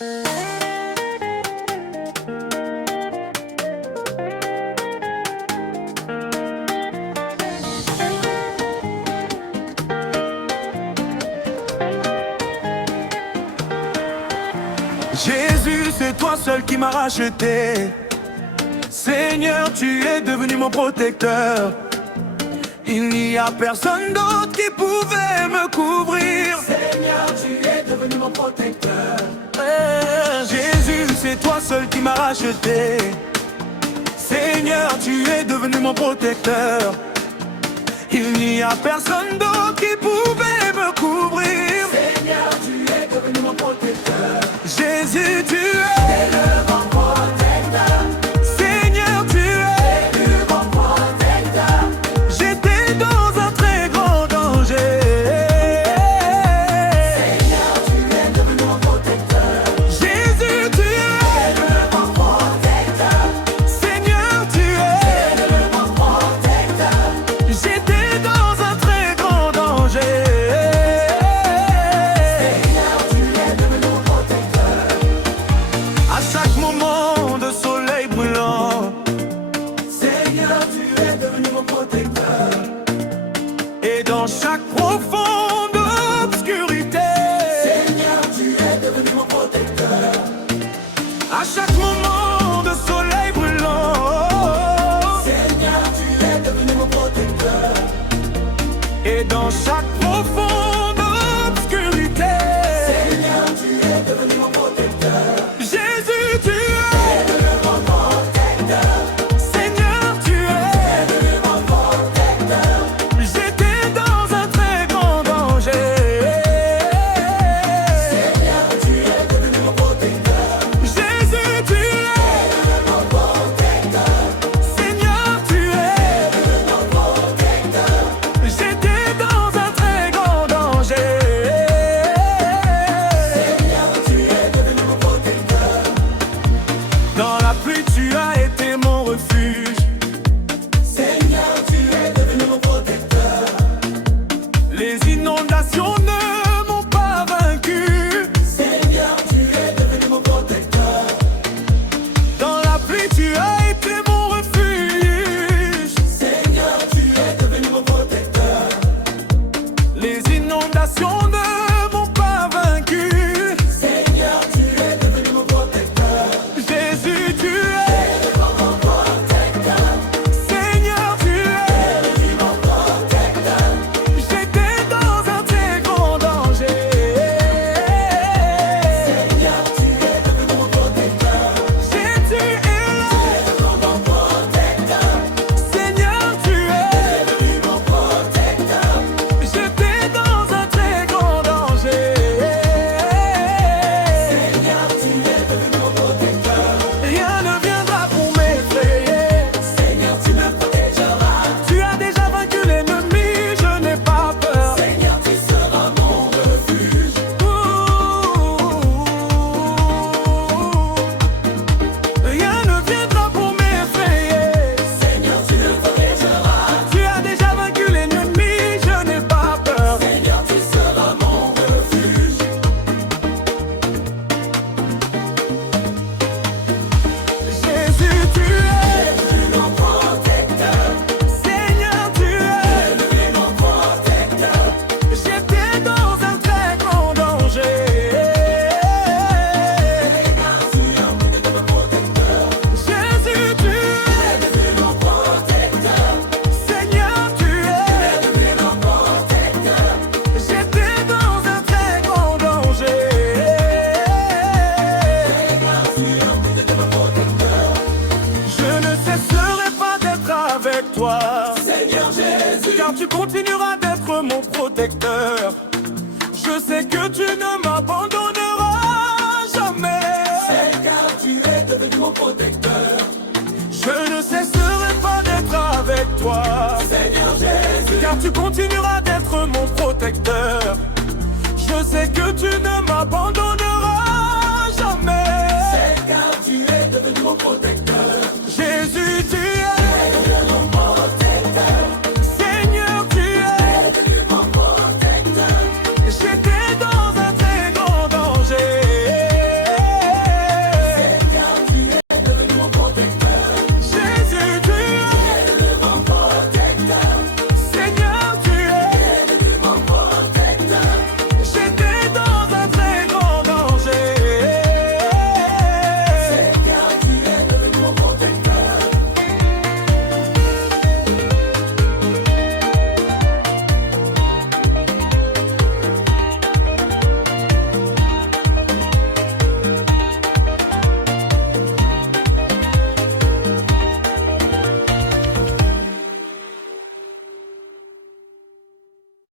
Jésus, c'est toi seul qui m'as racheté. Seigneur, tu es devenu mon protecteur. Il n'y a personne d'autre qui pouvait me couvrir. Seigneur, tu es devenu mon protecteur. Jésus, c'est toi seul qui m'as racheté. Seigneur, tu es devenu mon protecteur. Il n'y a personne d'autre qui pouvait me couvrir. Seigneur, tu es devenu mon protecteur. Jésus, tu es le bon protecteur. Seigneur, tu es le bon protecteur. J'étais dans un très grand danger. Seigneur, tu es devenu mon protecteur. Jésus, tu es le bon protecteur. Seigneur, tu es le bon protecteur. J'étais dans un très grand danger. Seigneur, tu es devenu mon protecteur. À chaque moment de soleil brûlant, Seigneur, tu es devenu mon protecteur. et dans chaque profonde obscurité, Seigneur, tu es devenu mon protecteur. à chaque moment de soleil brûlant, Seigneur, tu es devenu mon protecteur. et dans chaque profonde obscurité, Seigneur, tu es devenu mon protecteur. Jésus, tu es le bon protecteur. Seigneur, tu es Le bon protecteur. J'étais dans un très grand danger. Seigneur, tu es devenu mon protecteur. Jésus, tu es Le bon protecteur. Seigneur, tu es Le bon protecteur. J'étais dans un très grand danger. Seigneur, tu es devenu mon protecteur. Dans la pluie, tu as été mon refuge. Seigneur, tu es devenu mon protecteur. Les inondations ne m'ont pas vaincu. Seigneur, tu es devenu mon protecteur. Dans la pluie, tu as été mon refuge. Seigneur, tu es devenu mon protecteur. Les inondations ne m'ont pas vaincu. Seigneur, tu es devenu mon protecteur. Jésus, tu es Le bon protecteur. Seigneur, tu es Le bon protecteur. J'étais dans un très grand danger. Seigneur, tu es devenu mon protecteur. Jésus est là. Le bon protecteur. Seigneur, tu es Devenu mon protecteur. J'étais dans un très grand danger. Seigneur, tu es devenu mon protecteur. Rien ne viendra pour m'effrayer. Seigneur, tu me protégeras. Tu as déjà vaincu l'ennemi, je n'ai pas peur. Seigneur, tu seras mon refuge. Rien ne viendra pour m'effrayer. Seigneur, tu me protégeras. Tu as déjà vaincu l'ennemi, je n'ai pas peur. Seigneur, tu seras mon refuge. Jésus, tu es Devenu mon protecteur. Seigneur, tu es Devenu mon protecteur. J'étais dans un très grand danger. Seigneur, tu es devenu mon protecteur. Jésus, tu es Devenu mon protecteur. Seigneur, tu es Devenu mon protecteur. J'étais dans un très grand danger. Seigneur, tu es devenu mon protecteur. Je ne cesserai pas d'être avec toi, Seigneur Jésus. car tu continueras d'être mon protecteur. Je sais que tu ne m'abandonneras jamais. Seigneur, tu es devenu mon protecteur. Je ne cesserai pas d'être avec toi, Seigneur Jésus. car tu continueras d'être mon protecteur. Je sais que tu ne